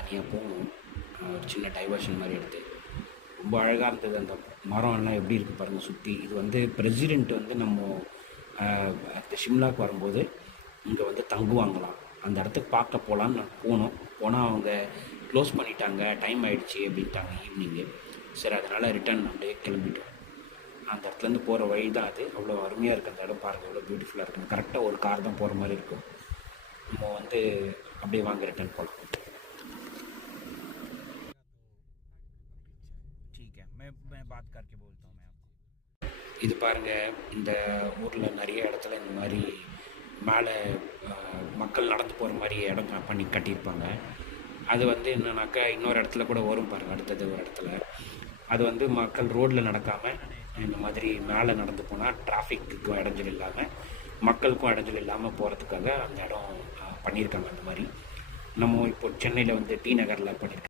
தனியாக போகணும். ஒரு சின்ன டைவர்ஷன் மாதிரி எடுத்து ரொம்ப அழகாக இருந்தது. அந்த மரம் எல்லாம் எப்படி இருக்குது பாருங்கள் சுற்றி. இது வந்து பிரசிடெண்ட் வந்து நம்ம அந்த ஷிம்லாவுக்கு வரும்போது இங்கே வந்து தங்குவாங்களாம். அந்த இடத்துக்கு பார்க்க போகலான்னு நான் போனால் அவங்க க்ளோஸ் பண்ணிட்டாங்க, டைம் ஆகிடுச்சி அப்படின்ட்டாங்க ஈவினிங்கு. சரி, அதனால் ரிட்டர்ன் அப்படியே கிளம்பிட்டோம். அந்த இடத்துலேருந்து போகிற வழி தான் அது. அவ்வளோ அருமையாக இருக்குது அந்த இடம். பாருங்கள் எவ்வளோ பியூட்டிஃபுல்லாக இருக்குது. கரெக்டாக ஒரு கார் தான் போகிற மாதிரி இருக்கும். நம்ம வந்து அப்படியே வாங்க ரிட்டர்ன் போகலாம். இது பாருங்கள், இந்த ஊரில் நிறைய இடத்துல இந்த மாதிரி மேலே மக்கள் நடந்து போகிற மாதிரி இடம் பண்ணி கட்டியிருப்பாங்க. அது வந்து என்னன்னாக்கா இன்னொரு இடத்துல கூட வரும் பாருங்கள், அடுத்தது ஒரு இடத்துல. அது வந்து மக்கள் ரோட்டில் நடக்காமல் இந்த மாதிரி மேலே நடந்து போனால் டிராஃபிக்குக்கும் இடைஞ்சல் இல்லாமல் மக்களுக்கும் இடைஞ்சல் இல்லாமல் போகிறதுக்காக அந்த இடம் பண்ணியிருக்காங்க. அந்த மாதிரி நம்ம இப்போ சென்னையில் வந்து டி நகரில் பண்ணியிருக்காங்க.